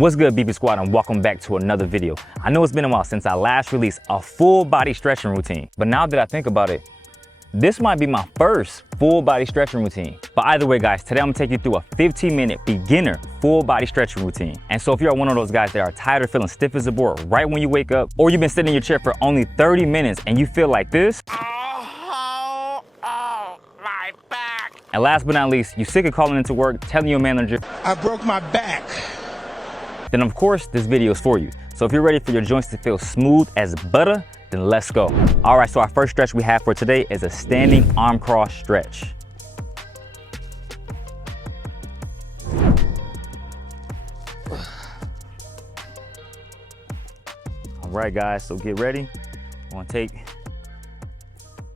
What's good, BP Squad, and welcome back to another video. I know it's been a while since I last released a full body stretching routine, but now that I think about it, this might be my first full body stretching routine. But either way, guys, today I'm gonna take you through a 15-minute beginner full body stretching routine. And so if you're one of those guys that are tired of feeling stiff as a board right when you wake up, or you've been sitting in your chair for only 30 minutes and you feel like this, Oh, my back. and last but not least, you're sick of calling into work, telling your manager, I broke my back. then of course this video is for you. So if you're ready for your joints to feel smooth as butter, then let's go. All right, so our first stretch we have for today is a standing arm cross stretch. All right, guys, so get ready. I'm gonna take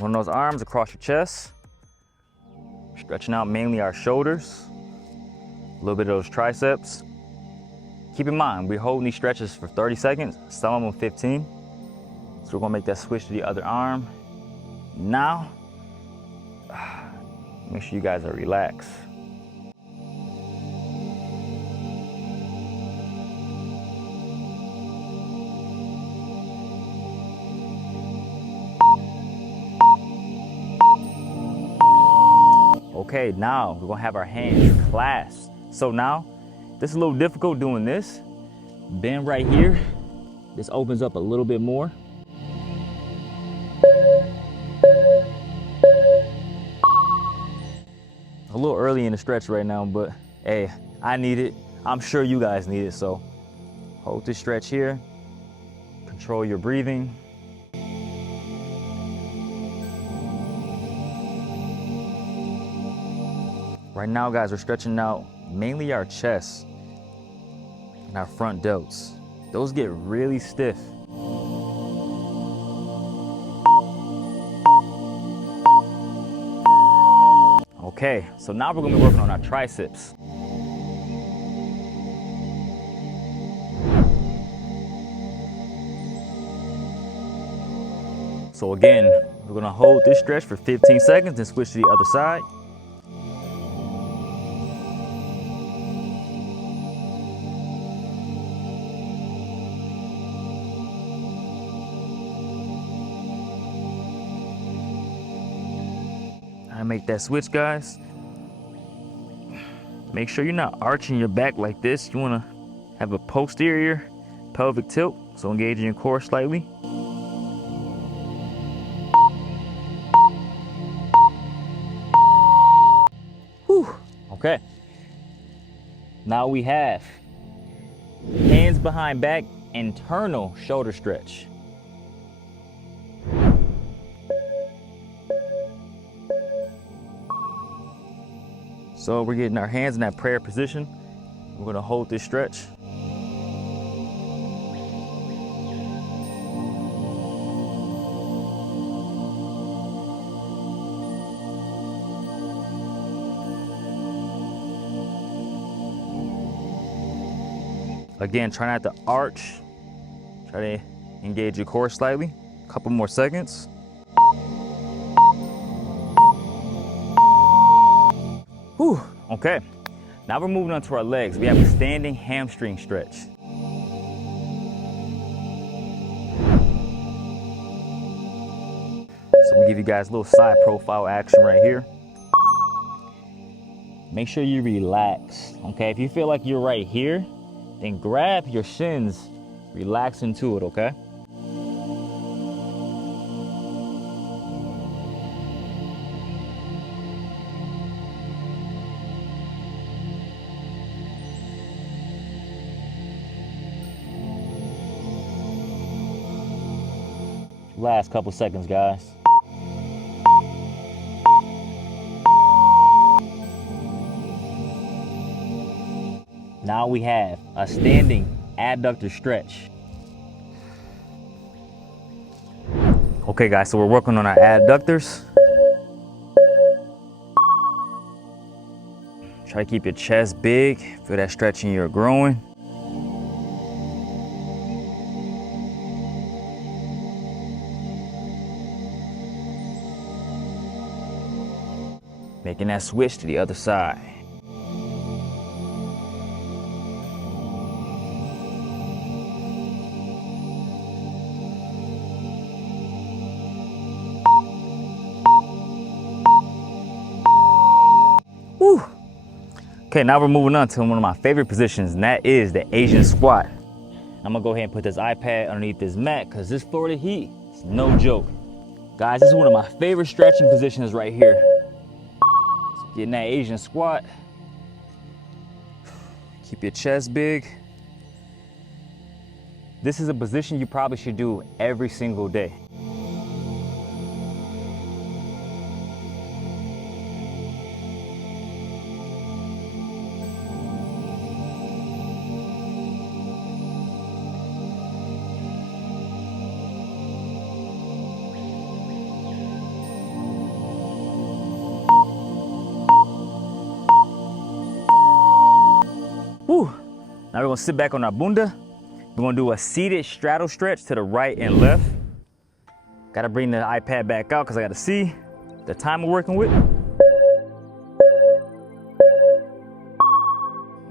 one of those arms across your chest, stretching out mainly our shoulders, a little bit of those triceps. Keep in mind, we're holding these stretches for 30 seconds, some of them 15. So we're gonna make that switch to the other arm. Now, make sure you guys are relaxed. Okay, now we're gonna have our hands clasped. So now, this is a little difficult doing this. Bend right here. This opens up a little bit more. A little early in the stretch right now, but hey, I need it. I'm sure you guys need it, so hold this stretch here. Control your breathing. Right now, guys, we're stretching out mainly our chest and our front delts. Those get really stiff. Okay, so now we're gonna be working on our triceps. So again, we're gonna hold this stretch for 15 seconds and switch to the other side. Make that switch, guys. Make sure you're not arching your back like this. You want to have a posterior pelvic tilt, so engaging your core slightly. Whew. Okay. Now we have hands behind back, internal shoulder stretch. So we're getting our hands in that prayer position. We're gonna hold this stretch. Again, try not to arch. Try to engage your core slightly. A couple more seconds. Whew, okay. Now we're moving on to our legs. We have a standing hamstring stretch. So I'm gonna give you guys a little side profile action right here. Make sure you relax, okay? If you feel like you're right here, then grab your shins, relax into it, okay? Last couple seconds, guys. Now we have a standing adductor stretch. Okay, guys, so we're working on our adductors. Try to keep your chest big. Feel that stretch in your groin. Making that switch to the other side. Woo. Okay, now we're moving on to one of my favorite positions, and that is the Asian squat. I'm gonna go ahead and put this iPad underneath this mat because this Florida heat is no joke. Guys, this is one of my favorite stretching positions right here. So getting that Asian squat. Keep your chest big. This is a position you probably should do every single day. Whew. Now we're gonna sit back on our bunda. We're gonna do a seated straddle stretch to the right and left. Gotta bring the iPad back out because I gotta see the time we're working with.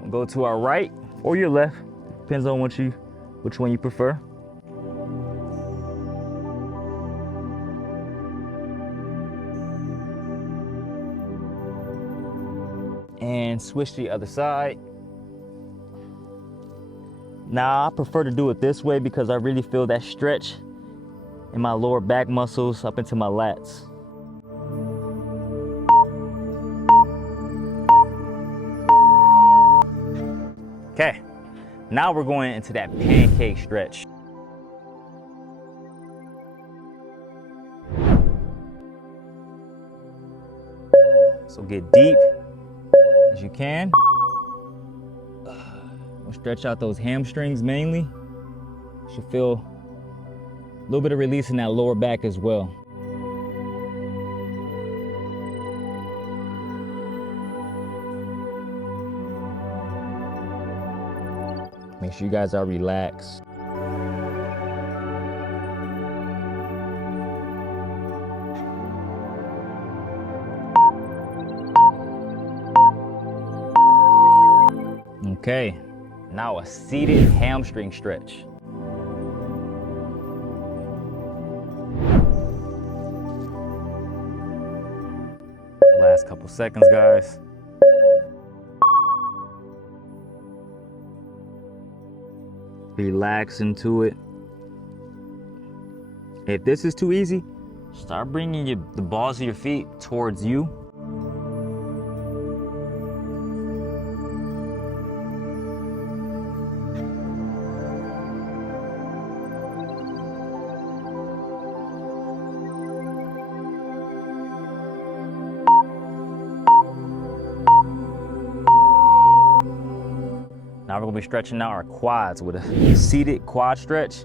We'll go to our right or your left, depends on which one you prefer. And switch to the other side. Now, I prefer to do it this way because I really feel that stretch in my lower back muscles up into my lats. Okay, now we're going into that pancake stretch. So get deep as you can. Stretch out those hamstrings mainly. You should feel a little bit of release in that lower back as well. Make sure you guys are relaxed. Okay. Now a seated hamstring stretch. Last couple seconds, guys. Relax into it. If this is too easy, start bringing the balls of your feet towards you. Now we're gonna be stretching out our quads with a seated quad stretch.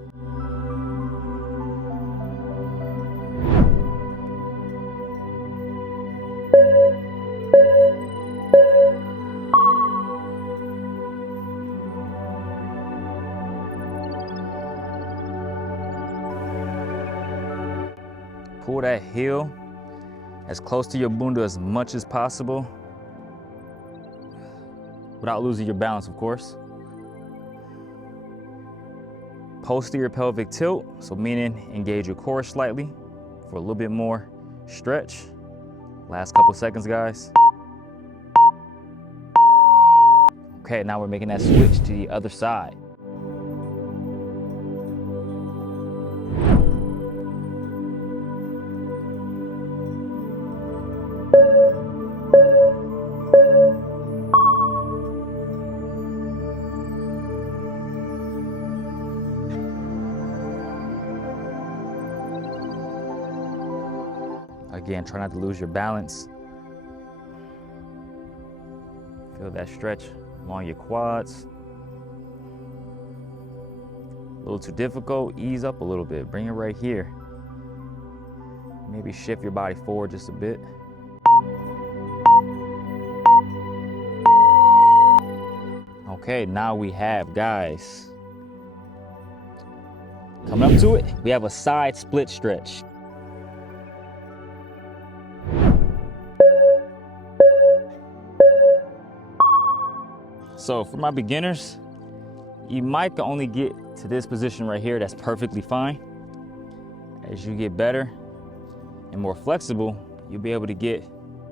Pull that heel as close to your bunda as much as possible, without losing your balance, of course. Posterior pelvic tilt, so meaning engage your core slightly for a little bit more stretch. Last couple seconds, guys. Okay, now we're making that switch to the other side. Again, try not to lose your balance. Feel that stretch along your quads. A little too difficult, ease up a little bit. Bring it right here. Maybe shift your body forward just a bit. Okay, now we have, guys, coming up to it, we have a side split stretch. So for my beginners, you might only get to this position right here. That's perfectly fine. As you get better and more flexible, you'll be able to get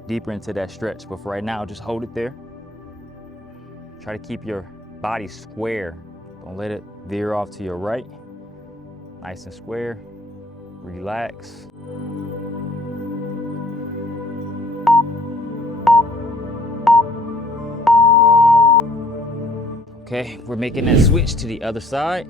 deeper into that stretch. But for right now, just hold it there. Try to keep your body square. Don't let it veer off to your right. Nice and square. Relax. Okay, we're making that switch to the other side.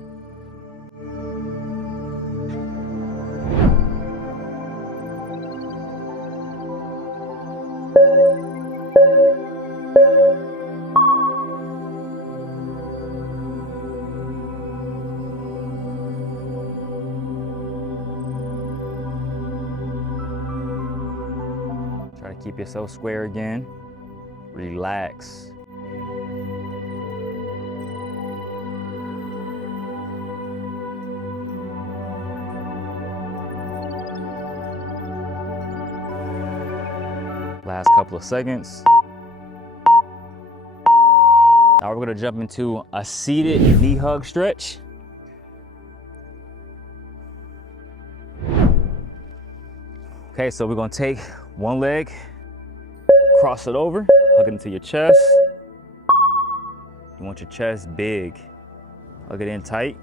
Try to keep yourself square again. Relax. Last couple of seconds. Now we're gonna jump into a seated knee hug stretch. Okay, so we're gonna take one leg, cross it over, hug it into your chest. You want your chest big. Hug it in tight.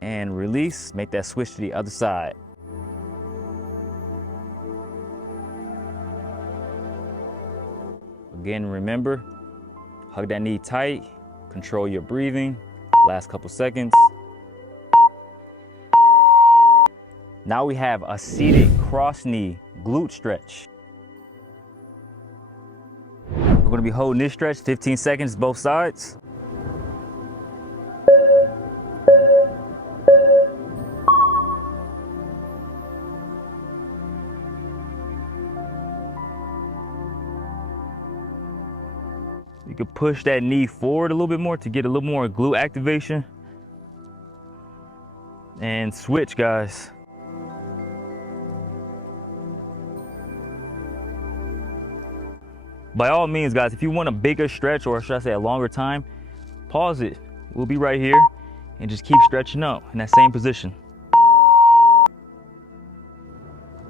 And release, make that switch to the other side. Again, remember, hug that knee tight, control your breathing. Last couple seconds. Now we have a seated cross knee glute stretch. We're gonna be holding this stretch 15 seconds, both sides. You can push that knee forward a little bit more to get a little more glute activation. And switch, guys. By all means, guys, if you want a bigger stretch, or should I say a longer time, pause it. We'll be right here and just keep stretching up in that same position.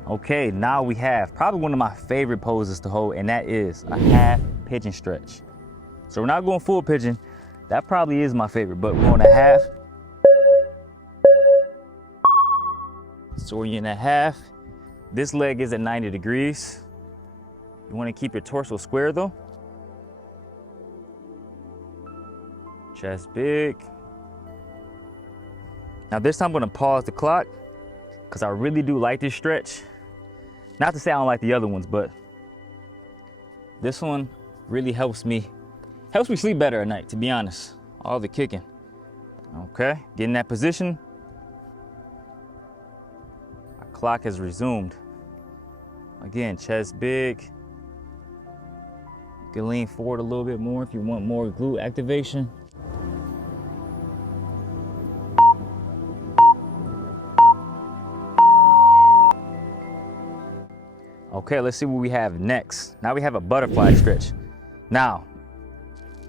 Okay, now we have probably one of my favorite poses to hold, and that is a half pigeon stretch. So we're not going full pigeon. That probably is my favorite, but we're going a half. So we're in a half. This leg is at 90 degrees. You want to keep your torso square though. Chest big. Now this time I'm going to pause the clock because I really do like this stretch. Not to say I don't like the other ones, but this one really helps me sleep better at night, to be honest. All the kicking. Okay, get in that position. Our clock has resumed. Again, chest big. You can lean forward a little bit more if you want more glute activation. Okay, let's see what we have next. Now we have a butterfly stretch. Now,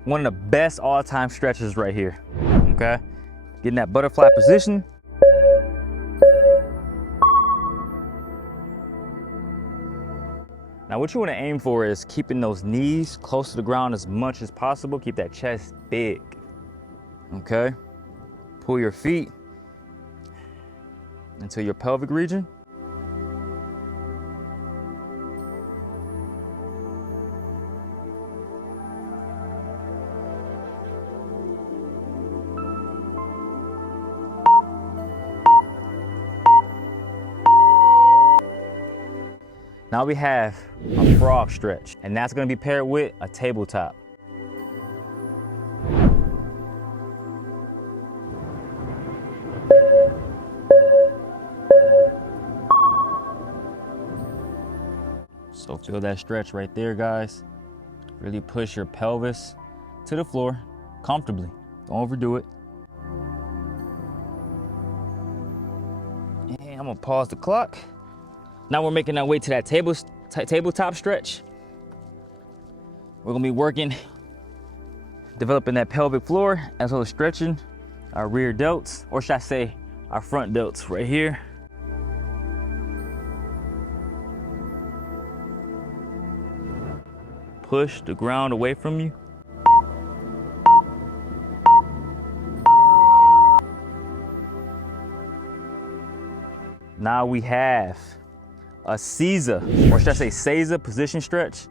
one of the best all-time stretches right here, okay? Get in that butterfly position. Now what you wanna aim for is keeping those knees close to the ground as much as possible. Keep that chest big, okay? Pull your feet into your pelvic region. Now we have a frog stretch, and that's gonna be paired with a tabletop. So feel that stretch right there, guys. Really push your pelvis to the floor comfortably. Don't overdo it. And I'm gonna pause the clock. Now we're making our way to that tabletop stretch. We're gonna be working developing that pelvic floor as well as stretching our rear delts, or should I say our front delts right here. Push the ground away from you. Now we have a Caesar, or should I say Caesar position stretch.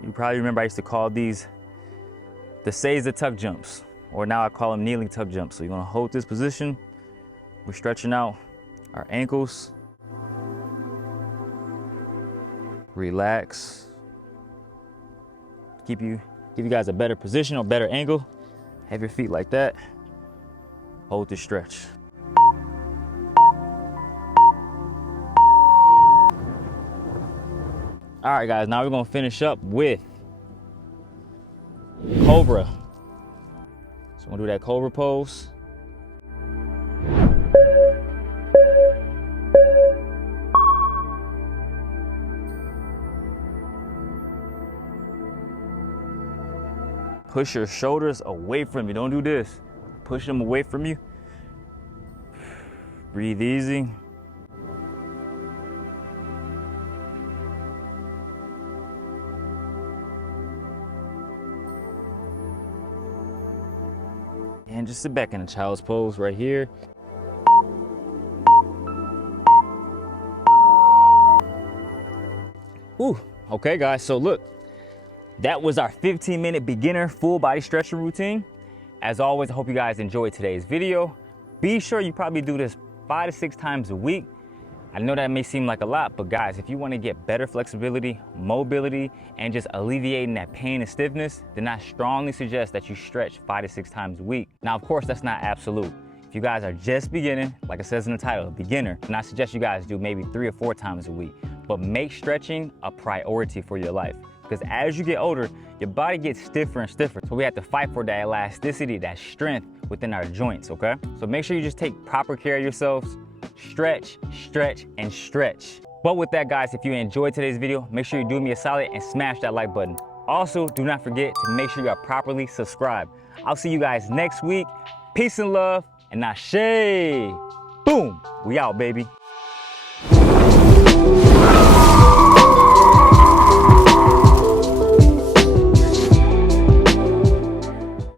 You probably remember I used to call these the Caesar tuck jumps, or now I call them kneeling tuck jumps. So you're gonna hold this position. We're stretching out our ankles. Relax. Give you guys a better position or better angle. Have your feet like that. Hold this stretch. All right, guys, now we're gonna finish up with Cobra. So we're gonna do that Cobra pose. Push your shoulders away from you. Don't do this. Push them away from you. Breathe easy. And just sit back in a child's pose right here. Whew. Okay, guys, so look. That was our 15-minute beginner full body stretching routine. As always, I hope you guys enjoyed today's video. Be sure you probably do this 5 to 6 times a week. I know that may seem like a lot, but guys, if you want to get better flexibility, mobility, and just alleviating that pain and stiffness, then I strongly suggest that you stretch 5 to 6 times a week. Now, of course, that's not absolute. If you guys are just beginning, like it says in the title, beginner, then I suggest you guys do maybe 3 or 4 times a week. But make stretching a priority for your life. Because as you get older, your body gets stiffer and stiffer. So we have to fight for that elasticity, that strength within our joints, okay? So make sure you just take proper care of yourselves. Stretch, stretch, and stretch. But with that, guys, if you enjoyed today's video, make sure you do me a solid and smash that like button. Also, do not forget to make sure you are properly subscribed. I'll see you guys next week. Peace and love, and ashe. Boom, we out, baby.